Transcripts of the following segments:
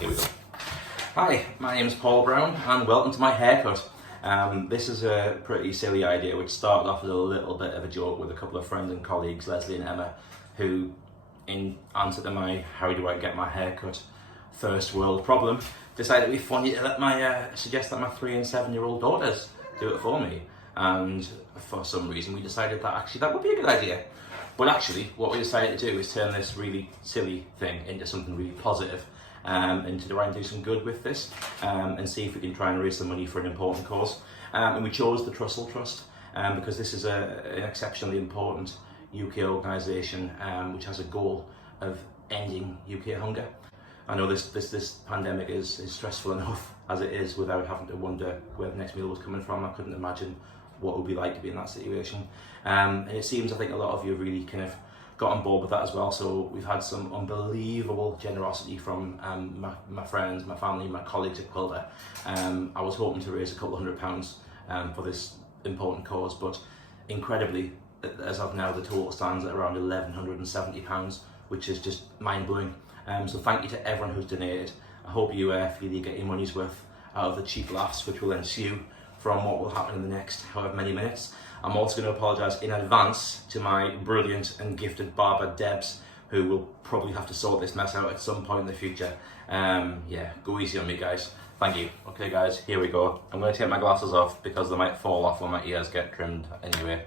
Here we go. Hi, my name is Paul Brown and welcome to my haircut. This is a pretty silly idea which started off as a little bit of a joke with a couple of friends and colleagues, Leslie and Emma, who, in answer to my how do I get my haircut first world problem, decided it would be funny to suggest that my 3 and 7-year-old daughters do it for me. And for some reason we decided that actually that would be a good idea. But actually what we decided to do is turn this really silly thing into something really positive, and to try and do some good with this, and see if we can try and raise some money for an important cause. And we chose the Trussell Trust because this is an exceptionally important UK organisation which has a goal of ending UK hunger. I know this pandemic is stressful enough as it is without having to wonder where the next meal was coming from. I couldn't imagine what it would be like to be in that situation. And it seems, I think a lot of you really kind of got on board with that as well. So we've had some unbelievable generosity from my friends, my family, my colleagues at Quilter. I was hoping to raise a couple £100 for this important cause, but incredibly, as of now, the total stands at around £1,170, which is just mind-blowing. So thank you to everyone who's donated. I hope you feel you get your money's worth out of the cheap laughs which will ensue from what will happen in the next however many minutes. I'm also going to apologise in advance to my brilliant and gifted barber Debs, who will probably have to sort this mess out at some point in the future. Yeah, go easy on me, guys. Thank you. Okay guys, here we go. I'm going to take my glasses off because they might fall off when my ears get trimmed anyway.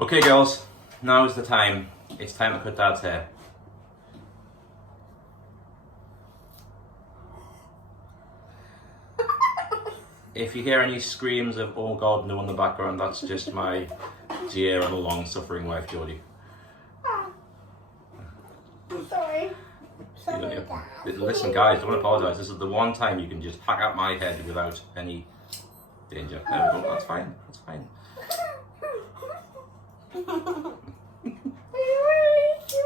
Okay girls, now is the time. It's time to cut Dad's hair. If you hear any screams of "oh God, no" in the background, that's just my dear and long-suffering wife, Jodie. Sorry. Listen, guys, don't apologise. This is the one time you can just hack at my head without any danger. There we go. That's fine. That's fine. You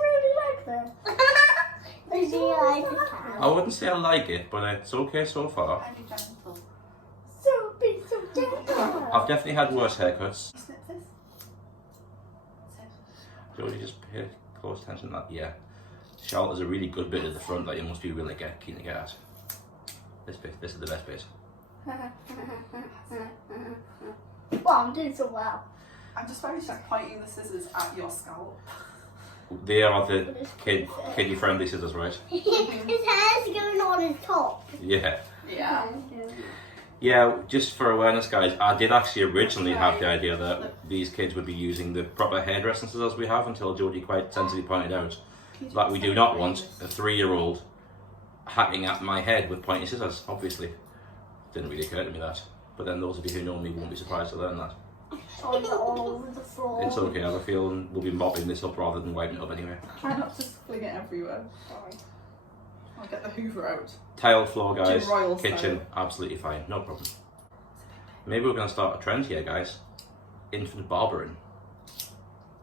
really like that? Do you like it? I wouldn't say I like it, but it's okay so far. I'd be gentle. So big, so gentle. I've definitely had worse haircuts. Snip this. Jodie, just pay close attention to that. Yeah. Charlotte, there's a really good bit at the front that you must be really keen to get at. This bit. This is the best bit. Well, I'm doing so well. I'm just very shocked pointing the scissors at your scalp. They are the kiddie-friendly scissors, right? His hair's going on his top. Yeah. Yeah. Yeah, just for awareness, guys, I did actually originally have the idea that these kids would be using the proper hairdressing scissors we have, until Jodie quite sensibly pointed out that we do not want a 3-year-old hacking at my head with pointy scissors, obviously. Didn't really occur to me that. But then those of you who know me won't be surprised to learn that. All over the floor. It's okay, I have a feeling we'll be mopping this up rather than wiping it up anyway. Try not to fling it everywhere. Sorry. I'll get the Hoover out. Tile floor, guys. Jim Royal Kitchen, style. absolutely fine, no problem. Maybe we're going to start a trend here, guys. Infant barbering.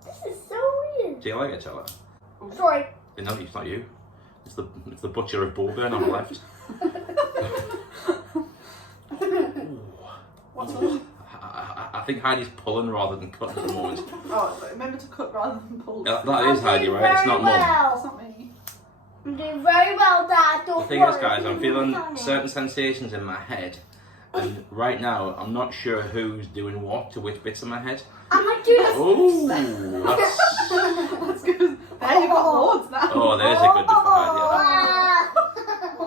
This is so weird. Do you like it, Charlotte? Sorry. No, it's not you. It's the butcher of Bolburn on the left. What's wrong? I think Heidi's pulling rather than cutting at the moment. Oh, remember to cut rather than pull. Yeah, that is Heidi, right? It's not Mum. That's not me. I'm doing very well, Dad. Don't The thing worry. is, guys, I'm feeling certain sensations in my head, and right now I'm not sure who's doing what to which bits of my head. I'm like doing this. Oh, That's good. There, you've got loads now. oh, there's a good bit for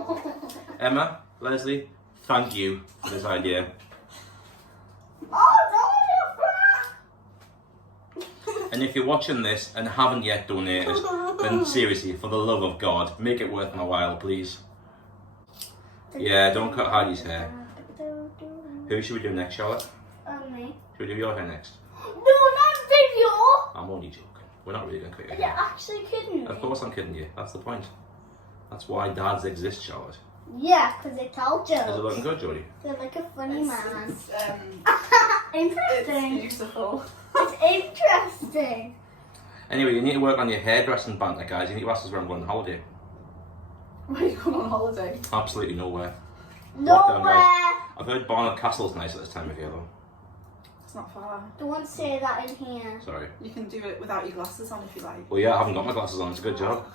Heidi. Emma, Leslie, thank you for this idea. And if you're watching this and haven't yet donated, then seriously, for the love of God, make it worth my while, please. Yeah, don't cut Heidi's hair. Who should we do next, Charlotte? Me. Should we do your hair next? No, not video. I'm only joking. We're not really going to cut your You're hair. actually kidding me. Of course I'm kidding you. That's the point. That's why dads exist, Charlotte. Yeah, because they tell jokes. Is it looking good, Jodie? They're like a funny man. It's Interesting. beautiful. It's interesting. Anyway, you need to work on your hairdressing banter, guys. You need to ask us where I'm going on holiday. Where are you going on holiday? Absolutely nowhere. Nowhere. I've heard Barnard Castle's nice at this time of year, though. It's not far. Don't say that in here. Sorry. You can do it without your glasses on if you like. Well, yeah, I haven't got my glasses on. It's a good job.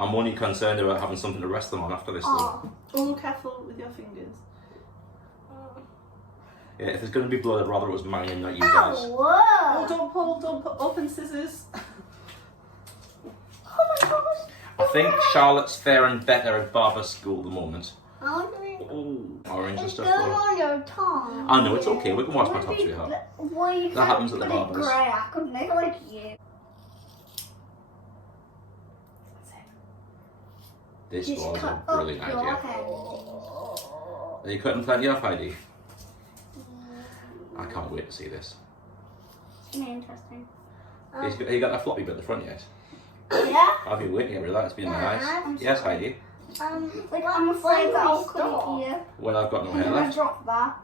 I'm only concerned about having something to rest them on after this though. Oh, careful with your fingers. Yeah, if there's going to be blood, I'd rather it was mine and not you guys. Oh, Whoa! don't pull, don't put open scissors. Oh my gosh! I think Charlotte's faring better at barber school at the moment. Audrey, Oh, orange and it's stuff going though. on your tongue. I know, it's okay. We can wash my top, Maybe- sweetheart. Well, you That can't happens at the put it barbers. grey. I could make it like you. This Just was cut a brilliant up your idea. head. Are you cutting plenty off, Heidi? I can't wait to see this. It's gonna be interesting. Have you got that floppy bit at the front yet? Yeah? I've been waiting to get rid of that. It's been in my eyes. I'm Yes, sorry. Heidi. Like I'm afraid that I'll cut it here. When I've got no I'm hair gonna left. drop that.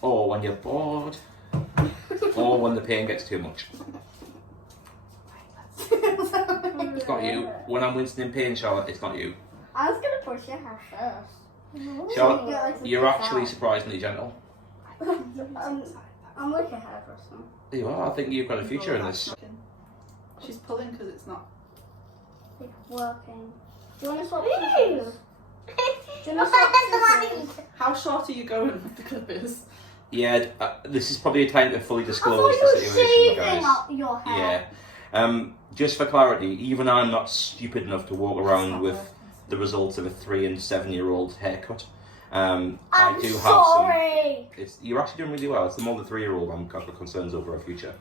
Or when you're bored. Or when the pain gets too much. It's not you. When I'm wincing in pain, Charlotte, it's not you. I was gonna push your hair first. Charlotte, you're actually surprisingly gentle. I'm like a hairdresser. You are. I think you've got a future in this. She's pulling because it's not. Like working. Do you want to swap scissors? Do you want to swap scissors? How short are you going with the clippers? Yeah, this is probably a time to fully I disclose thought the you were situation, shaving guys. up your hair. Yeah. Just for clarity, even I'm not stupid enough to walk around with the results of a 3 and 7 year old haircut. I'm I do have sorry. some. You're actually doing really well. It's the more the 3 year old I'm got concerns over our future.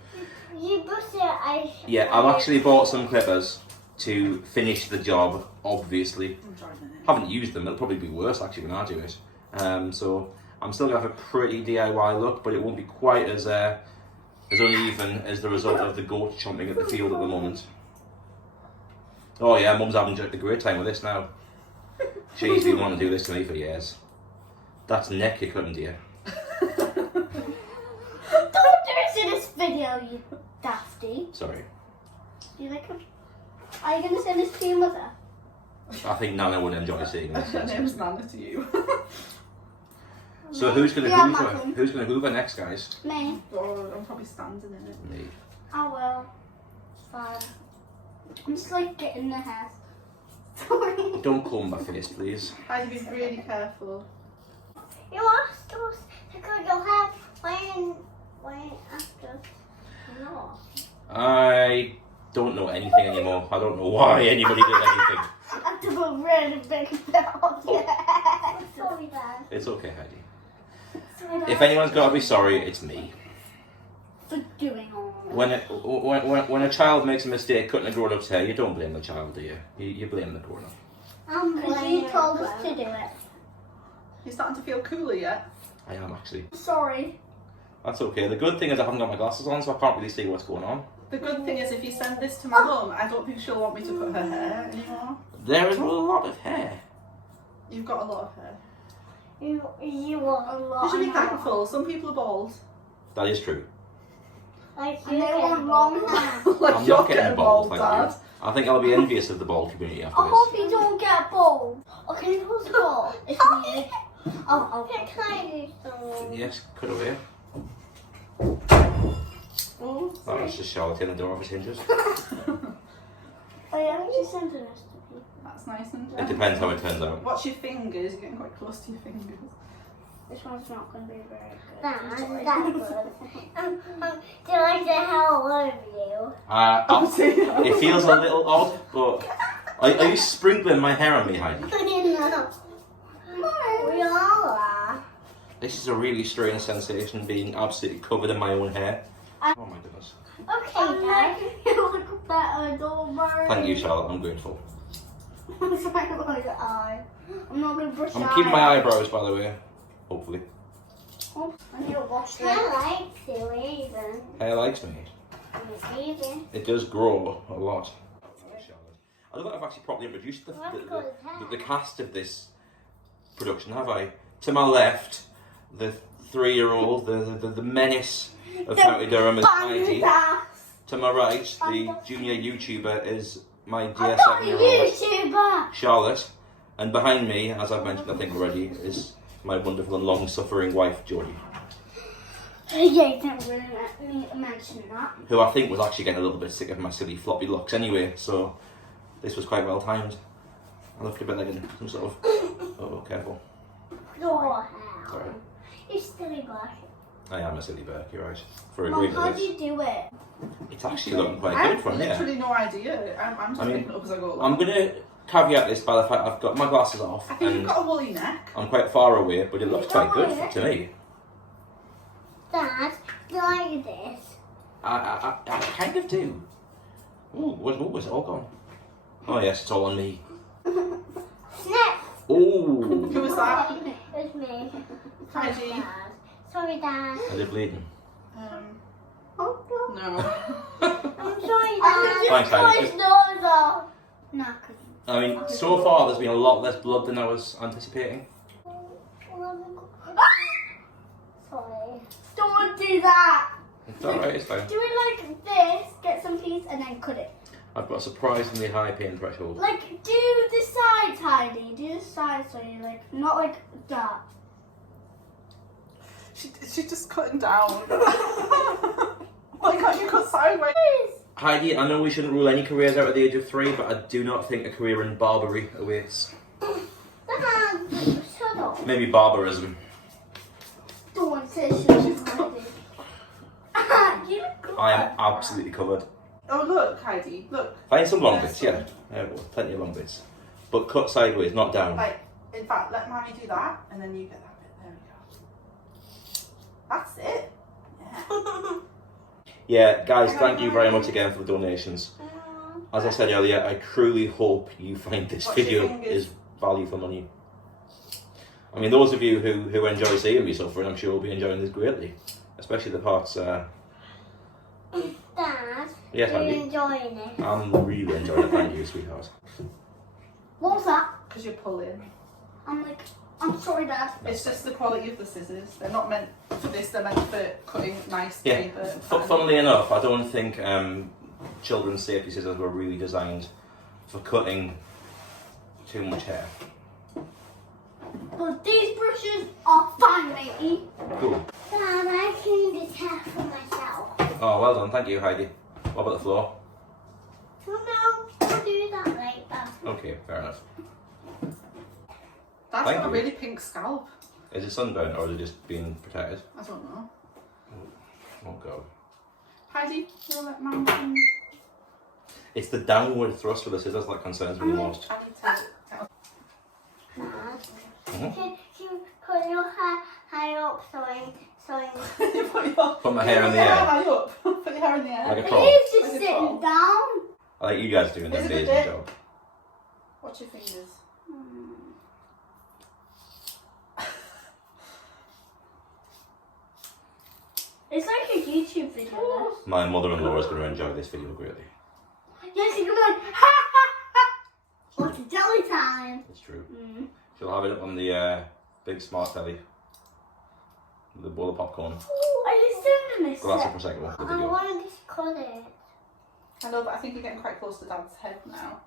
You put it. Yeah, I've actually bought some clippers to finish the job. Obviously, I'm trying it. haven't used them. It'll probably be worse actually when I do it. So I'm still gonna have a pretty DIY look, but it won't be quite as uneven as the result of the goat chomping at the field at the moment. Oh yeah, Mum's having a great time with this now. She's been wanting to do this to me for years. That's neck you're cutting, dear. Don't do this in this video, you dafty. Sorry. You like him? Are you gonna send this to your mother? I think Nana would enjoy seeing Her this. name's Nana to you. So who's gonna Yeah, hoover? Malcolm. Who's gonna hoover next, guys? Me. Oh, I'm probably standing in it. Me. I will. It's fine. I'm just like getting the hair. Sorry. Don't comb my face, please. Heidi, be really careful. You asked us to cut your hair when after. No. I don't know anything anymore. I don't know why anybody did anything. I took a really big bit off your hair. Sorry, Dad. It's okay, Heidi. Sorry, Dad. If anyone's got to be sorry, it's me. For doing all this. When a child makes a mistake cutting a grown-up's hair, you don't blame the child, do you? You blame the grown-up. Because you told us to do it. You're starting to feel cooler yet? I am actually. Sorry. That's okay. The good thing is I haven't got my glasses on, so I can't really see what's going on. The good thing is if you send this to my mum, I don't think she'll want me to cut her hair anymore. There is a lot of hair. You've got a lot of hair. You want a lot. You should be of hair. thankful. Some people are bald. That is true. Like you want long hair. Like I'm you're not getting bald, thank Dad. you. I think I'll be envious of the bald community after I this. hope you don't get bald. Okay, who's bald? If needed. Oh, can I do some? Yes, cut away. Oh, That was just Charlotte in the door of his hinges. Oh yeah, I'm just sending this to people. that's nice and It depends how it turns out. Watch your fingers. You're getting quite close to your fingers. This one's not going to be very good. That's good. Do you like the hell over you? It feels a little odd, but are you sprinkling my hair on me, Heidi? No. We all are. This is a really strange sensation, being absolutely covered in my own hair. Oh my goodness. Okay, Dad. You look better, don't worry. Thank you, Charlotte. I'm grateful. I'm sorry about your eye. I'm not going to brush I'm your keeping eye. my eyebrows, by the way. Hopefully. Oh, I need to wash it. I like to even. Hair likes me. Even. It does grow a lot. I don't think I've actually properly introduced the cast of this production, have I? To my left, the 3-year-old, the menace of County Durham is Heidi. To my right, the junior YouTuber is my dear I'm not a 7-year-old YouTuber. Charlotte. And behind me, as I've mentioned I think already, is my wonderful and long-suffering wife, Geordie. Yeah, you didn't really need to mention that. Who I think was actually getting a little bit sick of my silly floppy locks anyway, so this was quite well timed. I looked a bit like some sort of. Oh, careful. Your hair. Sorry. You silly boy. I am a silly Burke, you're right. For Mom, agreeing how to do this. you do it? It's actually looking quite I good have from here. literally no idea. I'm just I mean, making it up as I go along. I'm going to caveat this by the fact I've got my glasses off I think you've and got a woolly neck. I'm quite far away, but it looks quite good to me. Dad, do you like this? I kind of do. Ooh, where's it all gone? Oh yes, it's all on me. Snap! Ooh, Who was that? It was me. Hi, G. Dad. Sorry, Dad. are they bleeding? Oh, no. No. I'm sorry, Dad. Thanks, Heidi. nose off. No, cause I mean, so far there's been a lot less blood than I was anticipating. Sorry. Don't do that. It's alright, it's fine. Do it like this, get some piece, and then cut it. I've got a surprisingly high pain threshold. Like, do the sides, Heidi. Do the sides so you like, not like that. She's just cutting down. Why can't you cut sideways? Heidi, I know we shouldn't rule any careers out at the age of 3, but I do not think a career in barbery awaits. Dad, shut up. Maybe barbarism. Don't say shit, Heidi. You look good. I am absolutely covered. Oh look, Heidi, look. Find some long bits, yeah. Plenty of long bits. But cut sideways, not down. Like, in fact, let Mommy do that, and then you get that bit. There we go. That's it. Yeah. Yeah, guys, thank you very much again for the donations. As I said earlier, I truly hope you find this Watch your video fingers. is value for money. I mean, those of you who enjoy seeing me suffering, I'm sure will be enjoying this greatly. Especially the parts, Dad, yes, are you Andy. enjoying it? I'm really enjoying it, thank you, sweetheart. What was that? Because you're pulling. I'm sorry, Dad. It's just the quality of the scissors. They're not meant for this, they're meant for cutting nice Yeah, paper. and funnily enough, I don't think children's safety scissors were really designed for cutting too much hair. But these brushes are fine, matey. Cool. Dad, I cleaned this hair for myself. Oh, well done, thank you, Heidi. What about the floor? Oh no, I'll do that later. Okay, fair enough. That's Thank got a you. really pink scalp. Is it sunburn or is it just being protected? I don't know. Oh god. Heidi, you'll let Mum. It's the downward thrust with the scissors that concerns me the most. I need to. Dad, Mhm. can you put your hair high up so Put my hair in the air, High up. Put your hair in the air. like a Are troll. you just Like a sitting troll. down? I like you guys doing an Is it a amazing bit? job. Watch your fingers. It's like a YouTube video. My mother-in-law is going to enjoy this video greatly. Yes, you're gonna be like, ha ha ha! What's jelly time? It's true. She'll have it up on the big smart telly. With a bowl of popcorn. I just didn't miss Glass of it. Prosecco for the I video. want to just cut it. I know, but I think you're getting quite close to Dad's head now.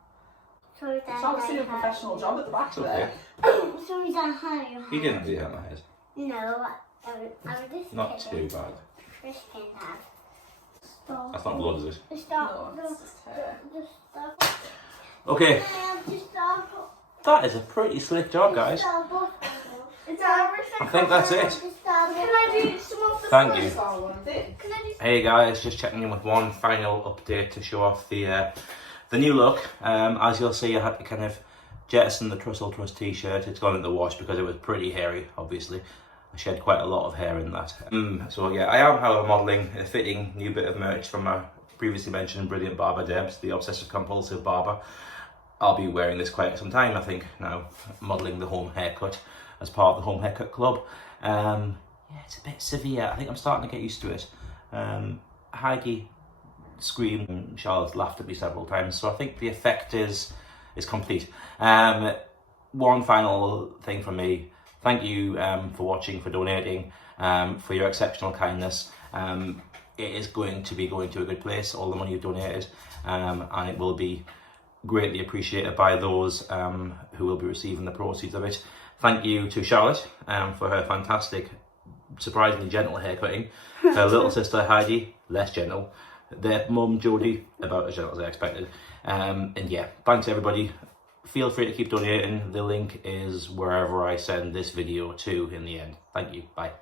Sorry, Dad. Charlotte's doing a I hurt professional you. job at the back It's okay. there. Sorry, Dad, how you He didn't really hurt my head. No, I was just Not kidding. too bad. Just kidding, Dad. Stop. That's not blood, is it? Just stop. No, it's just hair. Just stop. Okay, Just stop. that is a pretty slick job, guys. Is that everything? I think that's it. Can I do some of the Thank first you. Star one, this. Can I do Hey guys, just checking in with one final update to show off the new look. As you'll see, I had to kind of jettison the Trussell Trust t-shirt. It's gone in the wash because it was pretty hairy, obviously. I shed quite a lot of hair in that. So yeah, I am, however, modelling a fitting new bit of merch from our previously mentioned brilliant barber Debs, the obsessive compulsive barber. I'll be wearing this quite some time, I think, now, modelling the home haircut as part of the home haircut club. Yeah, it's a bit severe. I think I'm starting to get used to it. Heidi screamed and Charlotte laughed at me several times, so I think the effect is complete. One final thing from me. Thank you for watching, for donating, for your exceptional kindness. It is going to be going to a good place, all the money you've donated, and it will be greatly appreciated by those who will be receiving the proceeds of it. Thank you to Charlotte for her fantastic, surprisingly gentle haircutting. Her little sister Heidi, less gentle. Their mum Jodie, about as gentle as I expected. And yeah, thanks everybody. Feel free to keep donating. The link is wherever I send this video to in the end. Thank you. Bye.